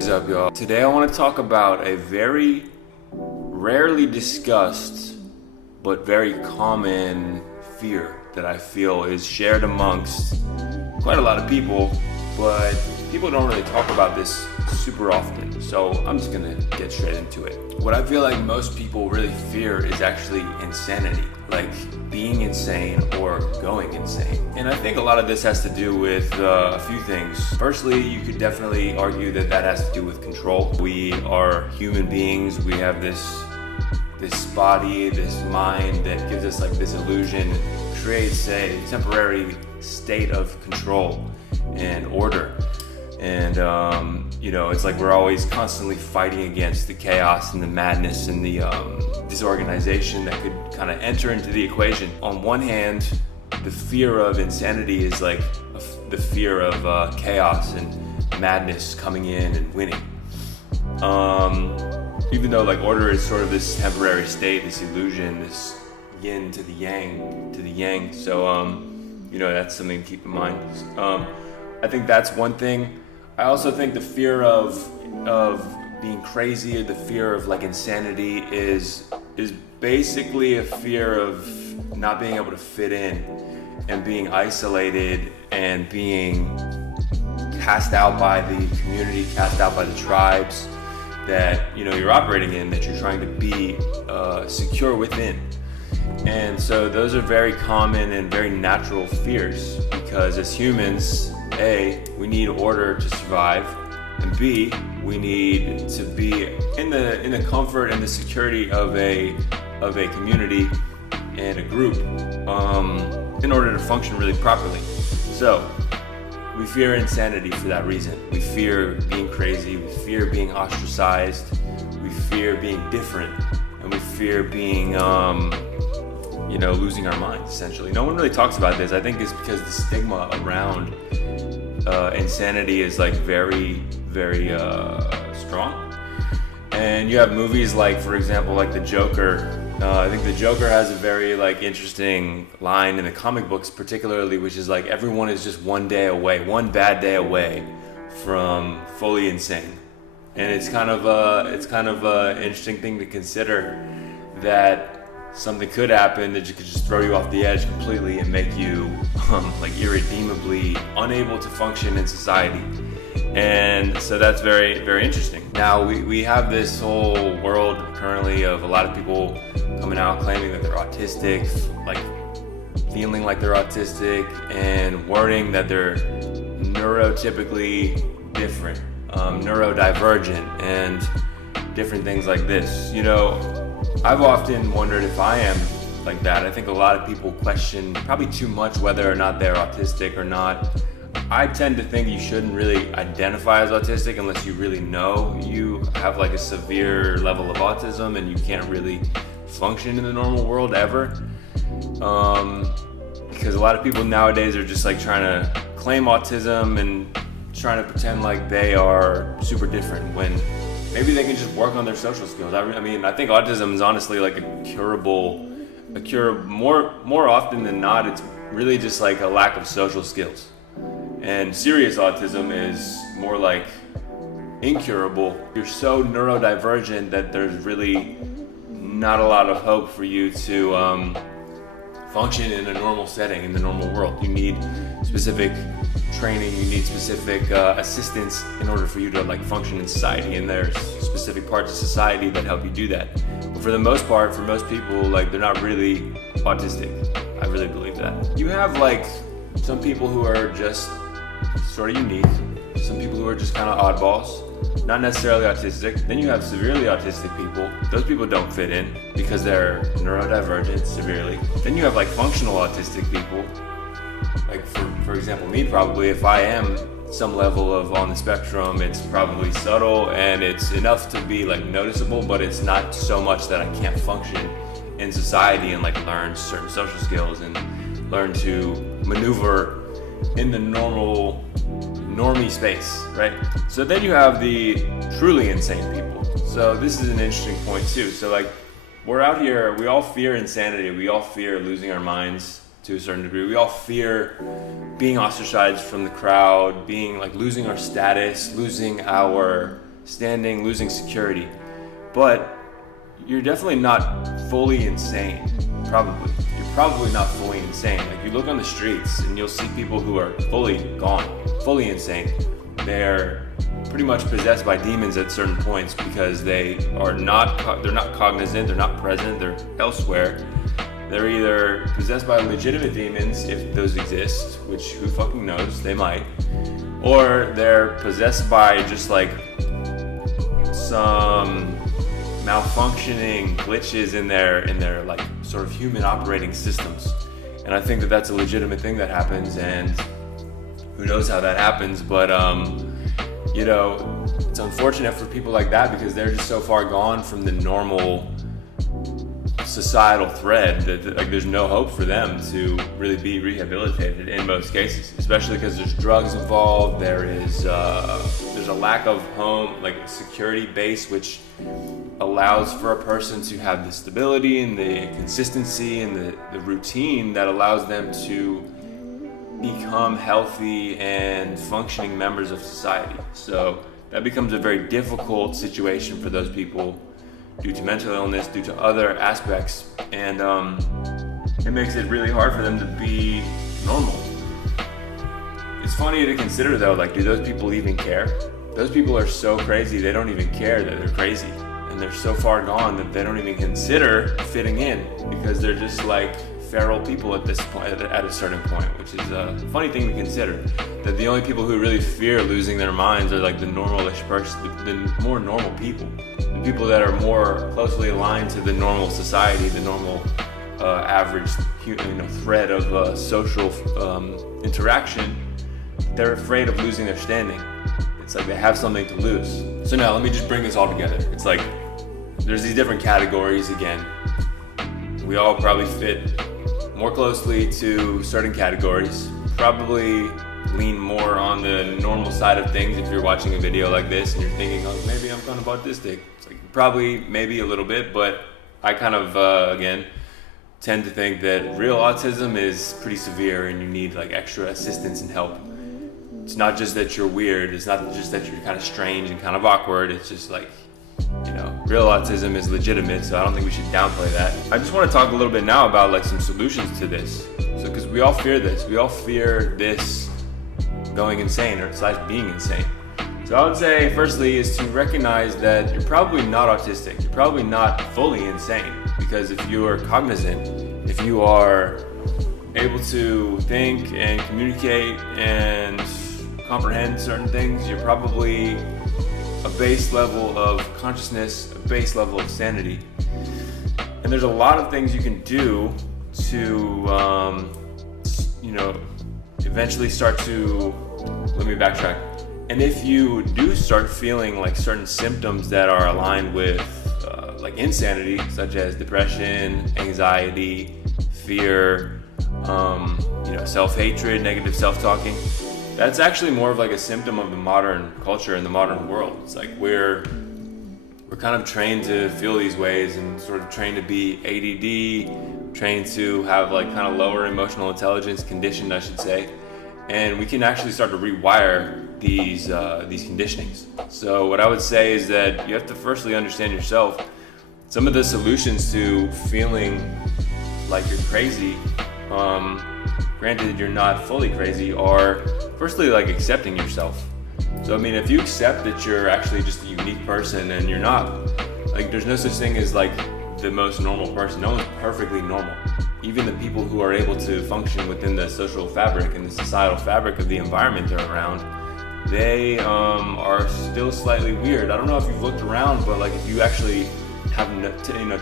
What's up, y'all? Today I want to talk about a very rarely discussed but very common fear that I feel is shared amongst quite a lot of people, but people don't really talk about this super often. So I'm just gonna get straight into it. What I feel like most people really fear is actually insanity, like being insane or going insane. And I think a lot of this has to do with a few things. Firstly, you could definitely argue that has to do with control. We are human beings. We have this body, this mind that gives us like this illusion, creates a temporary state of control and order. And it's like we're always constantly fighting against the chaos and the madness and the disorganization that could kind of enter into the equation. On one hand, the fear of insanity is like the fear of chaos and madness coming in and winning. Even though like order is sort of this temporary state, this illusion, this yin to the yang. So that's something to keep in mind. I think that's one thing. I also think the fear of being crazy, or the fear of like insanity is basically a fear of not being able to fit in and being isolated and being cast out by the community, cast out by the tribes that you're operating in, that you're trying to be secure within. And so those are very common and very natural fears, because as humans, A, we need order to survive, and B, we need to be in the comfort and the security of a community and a group in order to function really properly. So we fear insanity for that reason. We fear being crazy, we fear being ostracized, we fear being different, and we fear being losing our minds, essentially. No one really talks about this. I think it's because the stigma around insanity is like very, very strong. And you have movies like, for example, like The Joker. I think The Joker has a very like interesting line in the comic books, particularly, which is like everyone is just one bad day away from fully insane. And it's kind of an interesting thing to consider, that something could happen that could just throw you off the edge completely and make you like irredeemably unable to function in society. And so that's very, very interesting. Now we have this whole world currently of a lot of people coming out claiming that they're autistic, like feeling like they're autistic, and wording that they're neurotypically different, neurodivergent, and different things like this. I've often wondered if I am like that. I think a lot of people question probably too much whether or not they're autistic or not. I tend to think you shouldn't really identify as autistic unless you really know you have like a severe level of autism and you can't really function in the normal world ever. Because a lot of people nowadays are just like trying to claim autism and trying to pretend like they are super different, when maybe they can just work on their social skills. I think autism is honestly like a cure more often than not. It's really just like a lack of social skills. And serious autism is more like incurable. You're so neurodivergent that there's really not a lot of hope for you to function in a normal setting, in the normal world. You need specific training, you need specific assistance in order for you to like function in society, and there's specific parts of society that help you do that. But for the most part, for most people, like, they're not really autistic. I really believe that. You have like some people who are just sort of unique, some people who are just kind of oddballs, not necessarily autistic. Then you have severely autistic people. Those people don't fit in because they're neurodivergent severely. Then you have like functional autistic people. Like for example, me, probably, if I am some level of on the spectrum, it's probably subtle and it's enough to be like noticeable, but it's not so much that I can't function in society and like learn certain social skills and learn to maneuver in the normie space, right? So then you have the truly insane people. So this is an interesting point too. So like, we're out here, we all fear insanity, we all fear losing our minds to a certain degree. We all fear being ostracized from the crowd, being like losing our status, losing our standing, losing security. But you're definitely not fully insane. You're probably not fully insane. Like, you look on the streets and you'll see people who are fully gone, fully insane. They're pretty much possessed by demons at certain points because they're not cognizant, they're not present, they're elsewhere. They're either possessed by legitimate demons, if those exist, which who fucking knows, they might, or they're possessed by just like some malfunctioning glitches in their like sort of human operating systems. And I think that that's a legitimate thing that happens, and who knows how that happens, but you know, it's unfortunate for people like that because they're just so far gone from the normal societal thread that like there's no hope for them to really be rehabilitated in most cases, especially because there's drugs involved. There's a lack of home, like security base, which allows for a person to have the stability and the consistency and the routine that allows them to become healthy and functioning members of society. So that becomes a very difficult situation for those people due to mental illness, due to other aspects, and it makes it really hard for them to be normal. It's funny to consider though, like, do those people even care? Those people are so crazy, they don't even care that they're crazy, and they're so far gone that they don't even consider fitting in because they're just like feral people at this point, at a certain point, which is a funny thing to consider. That the only people who really fear losing their minds are like the normalish person, the more normal people, the people that are more closely aligned to the normal society, the normal average thread of social interaction. They're afraid of losing their standing. It's like they have something to lose. So now let me just bring this all together. It's like there's these different categories again. We all probably fit more closely to certain categories, probably lean more on the normal side of things. If you're watching a video like this and you're thinking, oh, maybe I'm kind of autistic, it's like probably maybe a little bit, but I kind of again tend to think that real autism is pretty severe and you need like extra assistance and help. It's not just that you're weird, it's not just that you're kind of strange and kind of awkward, it's just like, you know, real autism is legitimate, so I don't think we should downplay that. I just want to talk a little bit now about like some solutions to this. So, because we all fear this. We all fear this going insane or / being insane. So I would say, firstly, is to recognize that you're probably not autistic. You're probably not fully insane, because if you are cognizant, if you are able to think and communicate and comprehend certain things, you're probably a base level of consciousness, a base level of sanity. And there's a lot of things you can do to, eventually start to, let me backtrack. And if you do start feeling like certain symptoms that are aligned with like insanity, such as depression, anxiety, fear, self-hatred, negative self-talking, that's actually more of like a symptom of the modern culture and the modern world. It's like we're kind of trained to feel these ways and sort of trained to be ADD, trained to have like kind of lower emotional intelligence, conditioned, I should say. And we can actually start to rewire these conditionings. So what I would say is that you have to firstly understand yourself. Some of the solutions to feeling like you're crazy, granted you're not fully crazy, are firstly like accepting yourself. So I mean, if you accept that you're actually just a unique person and you're not, like, there's no such thing as like the most normal person. No one's perfectly normal. Even the people who are able to function within the social fabric and the societal fabric of the environment they're around, they are still slightly weird. I don't know if you've looked around, but like if you actually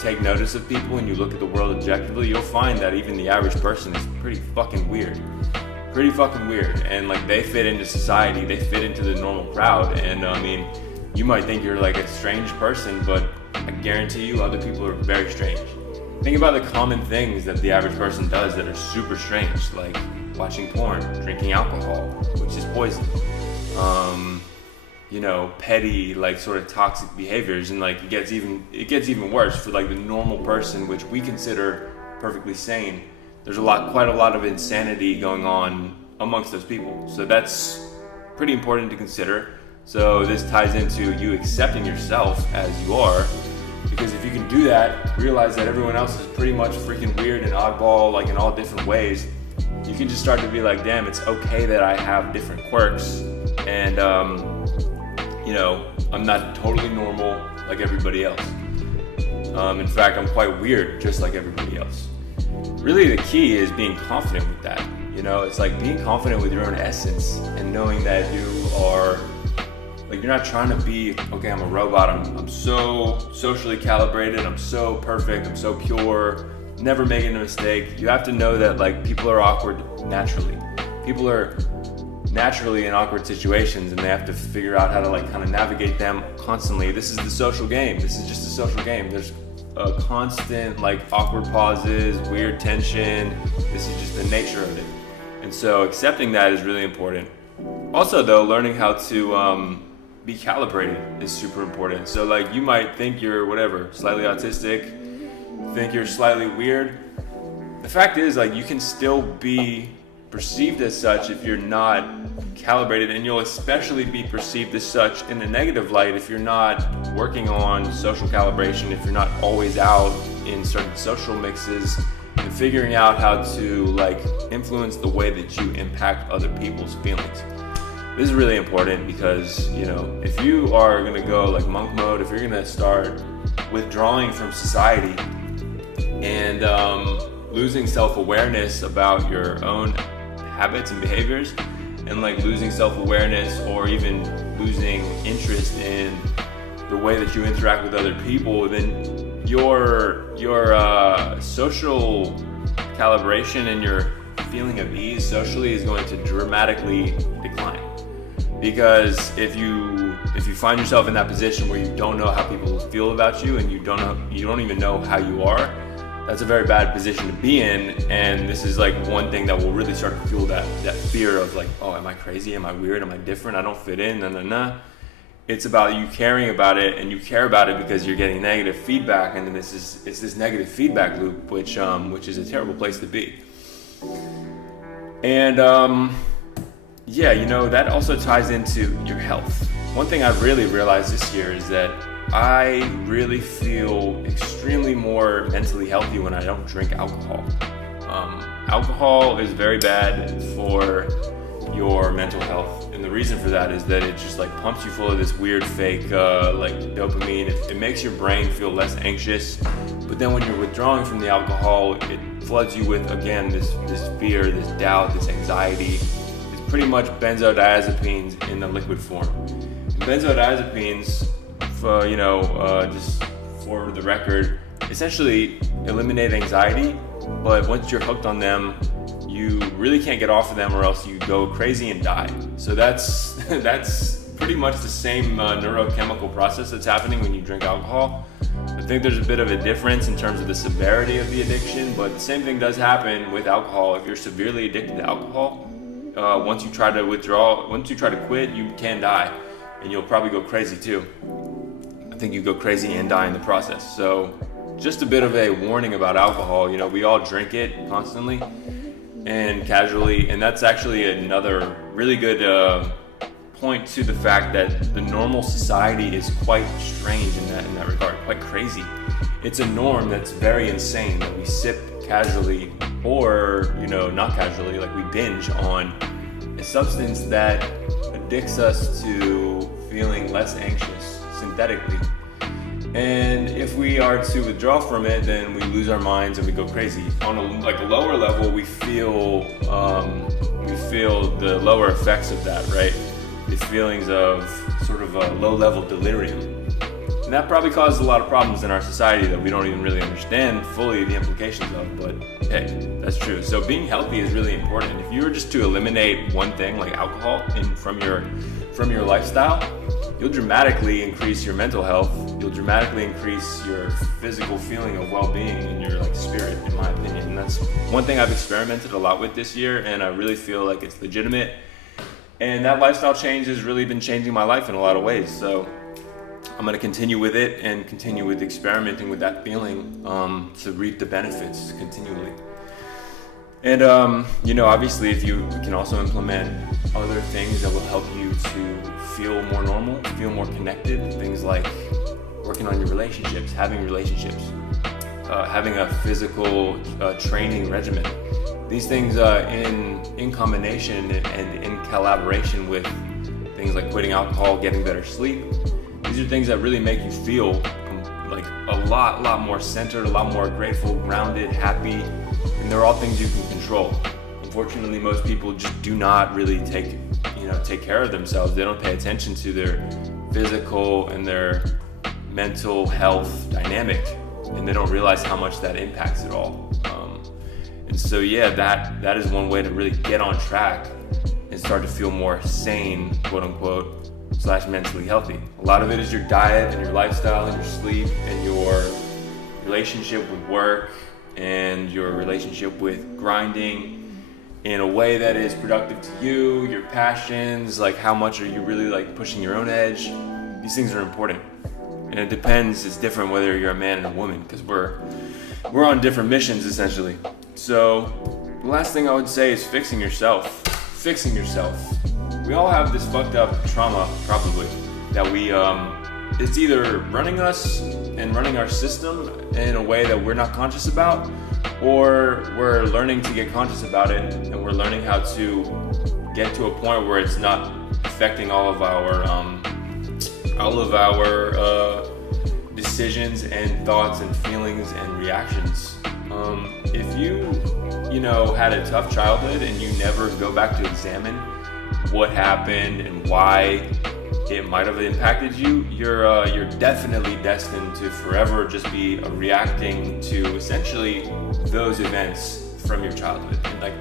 take notice of people and you look at the world objectively, you'll find that even the average person is pretty fucking weird. And like they fit into society, they fit into the normal crowd. And I mean, you might think you're like a strange person, but I guarantee you other people are very strange. Think about the common things that the average person does that are super strange, like watching porn, drinking alcohol, which is poison, petty, like sort of toxic behaviors. And like it gets even worse for like the normal person, which we consider perfectly sane. There's quite a lot of insanity going on amongst those people. So that's pretty important to consider. So this ties into you accepting yourself as you are, because if you can do that, realize that everyone else is pretty much freaking weird and oddball, like in all different ways, you can just start to be like, damn, it's okay that I have different quirks, and I'm not totally normal like everybody else. In fact, I'm quite weird, just like everybody else. Really, the key is being confident with that. It's like being confident with your own essence and knowing that you are, like, you're not trying to be, okay, I'm a robot, I'm so socially calibrated, I'm so perfect, I'm so pure, never making a mistake. You have to know that, like, people are awkward naturally. People are naturally in awkward situations, and they have to figure out how to, like, kind of navigate them constantly. This is the social game. This is just a social game. There's a constant, like, awkward pauses, weird tension. This is just the nature of it. And so accepting that is really important. Also, though, learning how to be calibrated is super important. So, like, you might think you're whatever, slightly autistic, think you're slightly weird. The fact is, like, you can still be perceived as such if you're not calibrated, and you'll especially be perceived as such in a negative light if you're not working on social calibration, if you're not always out in certain social mixes and figuring out how to, like, influence the way that you impact other people's feelings. This is really important because, if you are going to go like monk mode, if you're going to start withdrawing from society and losing self-awareness about your own habits and behaviors, and like losing self-awareness or even losing interest in the way that you interact with other people, then your social calibration and your feeling of ease socially is going to dramatically decline. Because if you find yourself in that position where you don't know how people feel about you and you don't even know how you are, that's a very bad position to be in. And this is like one thing that will really start to fuel that fear of, like, oh, am I crazy? Am I weird? Am I different? I don't fit in. It's about you caring about it, and you care about it because you're getting negative feedback, and then it's this negative feedback loop, which is a terrible place to be. And that also ties into your health. One thing I've really realized this year is that I really feel extremely more mentally healthy when I don't drink alcohol. Alcohol is very bad for your mental health, and the reason for that is that it just, like, pumps you full of this weird fake like dopamine. It makes your brain feel less anxious, but then when you're withdrawing from the alcohol, it floods you with, again, this fear, this doubt, this anxiety. It's pretty much benzodiazepines in the liquid form. And benzodiazepines, just for the record, essentially eliminate anxiety, but once you're hooked on them, you really can't get off of them, or else you go crazy and die. So that's pretty much the same neurochemical process that's happening when you drink alcohol. I think there's a bit of a difference in terms of the severity of the addiction, but the same thing does happen with alcohol. If you're severely addicted to alcohol, once you try to quit, you can die, and you'll probably go crazy too. I think you go crazy and die in the process. So just a bit of a warning about alcohol. We all drink it constantly and casually, and that's actually another really good point to the fact that the normal society is quite strange in that regard, quite crazy. It's a norm that's very insane, that we sip casually, or not casually, like we binge on a substance that addicts us to feeling less anxious synthetically. And if we are to withdraw from it, then we lose our minds and we go crazy. On a lower level, we feel the lower effects of that, right? The feelings of sort of a low-level delirium. And that probably causes a lot of problems in our society that we don't even really understand fully the implications of, but hey, that's true. So being healthy is really important. If you were just to eliminate one thing like alcohol from your lifestyle, you'll dramatically increase your mental health. You'll dramatically increase your physical feeling of well-being and your spirit, in my opinion. And that's one thing I've experimented a lot with this year, and I really feel like it's legitimate. And that lifestyle change has really been changing my life in a lot of ways. So I'm going to continue with it and continue with experimenting with that feeling to reap the benefits continually. And obviously, if you can also implement other things that will help you to feel more normal, feel more connected, things like working on your relationships, having having a physical training regimen. These things in combination and in collaboration with things like quitting alcohol, getting better sleep, these are things that really make you feel like a lot more centered, a lot more grateful, grounded, happy, and they're all things you can control. Unfortunately, most people just do not really take care of themselves. They don't pay attention to their physical and their mental health dynamic, and they don't realize how much that impacts it all. And so that is one way to really get on track and start to feel more sane, quote unquote, / mentally healthy. A lot of it is your diet and your lifestyle and your sleep and your relationship with work and your relationship with grinding in a way that is productive to you, your passions, like how much are you really like pushing your own edge. These things are important. And it depends, it's different whether you're a man and a woman, because we're on different missions essentially. So the last thing I would say is fixing yourself. We all have this fucked up trauma, probably, that it's either running us and running our system in a way that we're not conscious about, or we're learning to get conscious about it, and we're learning how to get to a point where it's not affecting all of our decisions and thoughts and feelings and reactions. If you had a tough childhood and you never go back to examine what happened and why it might have impacted you, you're definitely destined to forever just be reacting to essentially those events from your childhood. And like,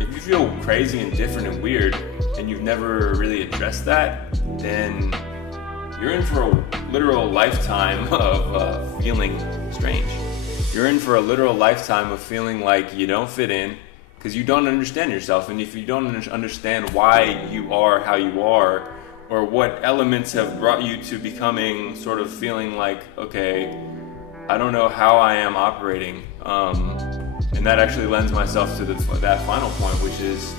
if you feel crazy and different and weird and you've never really addressed that, then you're in for a literal lifetime of feeling strange. You're in for a literal lifetime of feeling like you don't fit in because you don't understand yourself. And if you don't understand why you are how you are, or what elements have brought you to becoming sort of feeling like, okay, I don't know how I am operating. And that actually lends myself to that final point, which is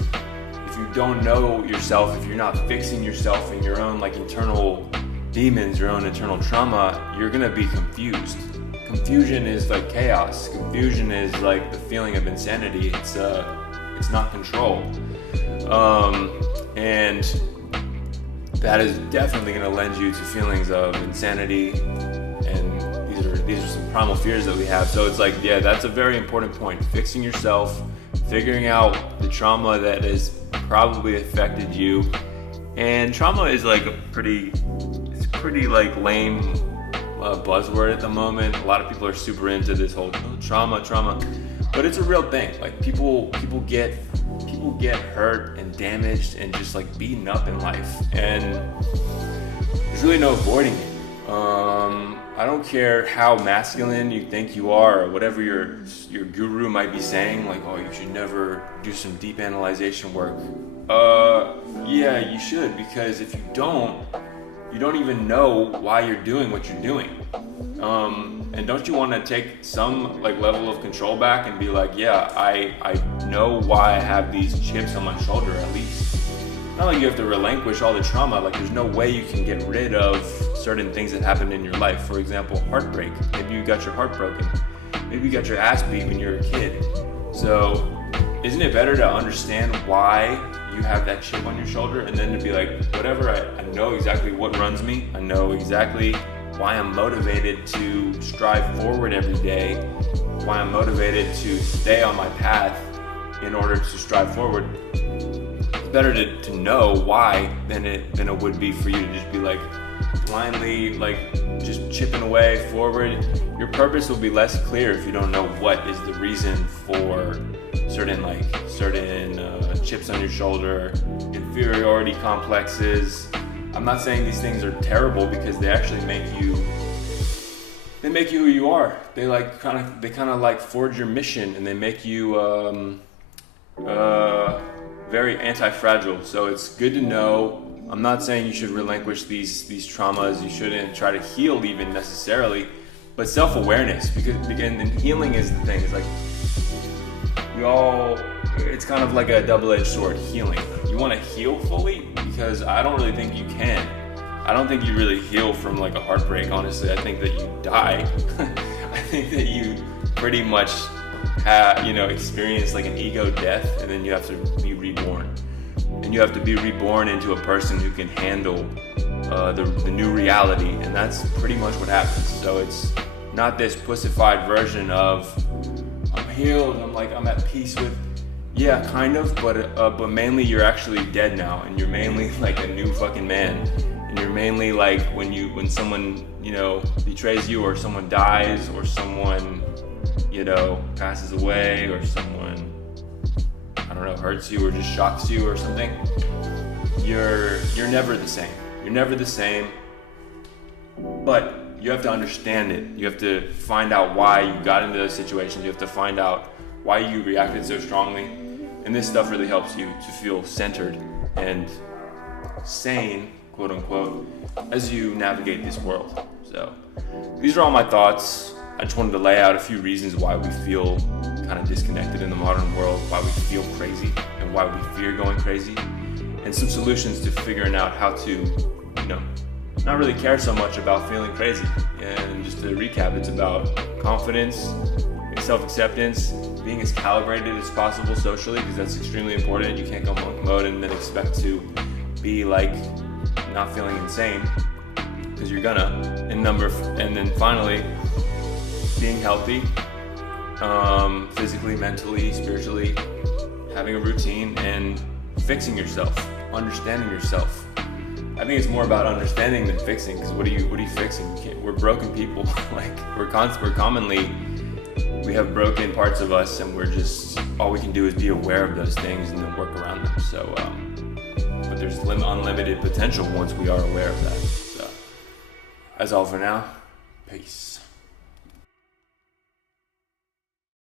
if you don't know yourself, if you're not fixing yourself in your own like internal demons, your own internal trauma, you're gonna be confused. Confusion is like chaos. Confusion is like the feeling of insanity. It's not control. And that is definitely going to lend you to feelings of insanity, and these are some primal fears that we have. So it's like, that's a very important point. Fixing yourself, figuring out the trauma that has probably affected you. And trauma is like a pretty like lame buzzword at the moment. A lot of people are super into this whole trauma, but it's a real thing. Like people get hurt and damaged and just like beaten up in life, and there's really no avoiding it. I don't care how masculine you think you are, or whatever your guru might be saying, like, oh, you should never do some deep analyzation work. Yeah, you should, because if you don't even know why you're doing what you're doing. And don't you want to take some like level of control back and be like, yeah, I know why I have these chips on my shoulder at least. Not like you have to relinquish all the trauma. Like there's no way you can get rid of certain things that happened in your life. For example, heartbreak. Maybe you got your heart broken. Maybe you got your ass beat when you were a kid. So isn't it better to understand why you have that chip on your shoulder, and then to be like, whatever, I know exactly what runs me. I know exactly why I'm motivated to strive forward every day, why I'm motivated to stay on my path in order to strive forward. It's better to know why than it would be for you to just be like blindly like just chipping away forward. Your purpose will be less clear if you don't know what is the reason for certain chips on your shoulder, inferiority complexes. I'm not saying these things are terrible, because they actually make you who you are. They kind of like forge your mission, and they make you very anti-fragile. So it's good to know. I'm not saying you should relinquish these traumas. You shouldn't try to heal even necessarily, but self-awareness, because healing is the thing. It's like it's kind of like a double-edged sword, healing. You want to heal fully, because I don't really think you can. I don't think you really heal from like a heartbreak, honestly. I think that you die. I think that you pretty much experience like an ego death, and then you have to be reborn. And you have to be reborn into a person who can handle the new reality, and that's pretty much what happens. So it's not this pussified version of I'm healed, I'm at peace with, yeah, kind of, but mainly you're actually dead now, and you're mainly like a new fucking man, and you're mainly like when someone betrays you, or someone dies, or someone passes away, or someone hurts you or just shocks you or something. You're never the same. You're never the same. But you have to understand it. You have to find out why you got into those situations. You have to find out why you reacted so strongly. And this stuff really helps you to feel centered and sane, quote unquote, as you navigate this world. So these are all my thoughts. I just wanted to lay out a few reasons why we feel kind of disconnected in the modern world, why we feel crazy, and why we fear going crazy, and some solutions to figuring out how to, not really care so much about feeling crazy. And just to recap, it's about confidence, self-acceptance, being as calibrated as possible socially, because that's extremely important. You can't go monk mode and then expect to be like not feeling insane, because you're gonna. And then finally, being healthy, physically, mentally, spiritually, having a routine, and fixing yourself, understanding yourself. I think it's more about understanding than fixing, because what are you fixing? We're broken people. We have broken parts of us, and all we can do is be aware of those things and then work around them. So, but there's unlimited potential once we are aware of that. So, that's all for now. Peace.